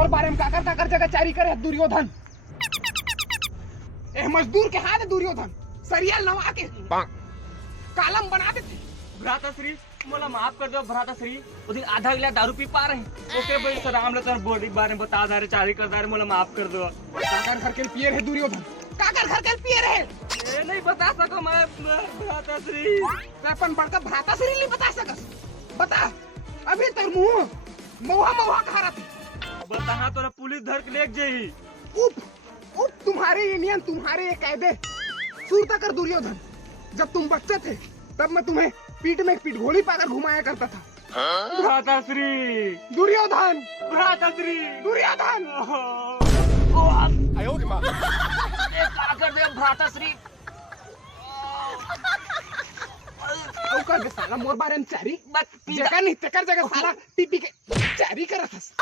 मोर बारे में काकर जगह चारी करे दुर्योधन। ए मजदूर के हाथ दुर्योधन सरियल नवा के कालम बना देते। भ्राताश्री मोला माफ कर दो भ्राताश्री, उस दिन आधा गिलास दारू पी पा रहे ओके भाई सर हम लोग बॉडी के बारे में बता दे रहे चारी कर दे रहे, मोला माफ कर दो। काकर घर के पिए रहे दुर्योधन, काकर घर के पिए रहे ये नहीं बता सको मैं भ्राताश्री। अपन बड़का भ्राताश्री नहीं बता सकस। बता अभी तक मुंह मौहा मौहा खा रहा था। बता तोरा पुलिस धर के ले जाई। उप तुम्हारे ये नियम तुम्हारे ये कायदे सुरता कर दुर्योधन। जब तुम बच्चे थे तब मैं तुम्हें पीठ में पीठ गोली पाकर घुमाया करता था। भ्राताश्री दुर्योधन भ्राताश्री दुर्योधन कर दे भ्राताश्री। कर दे साला मोर बारे में चारी बस जगह नहीं तेकर जगह साला टीपी के चारी करत हस।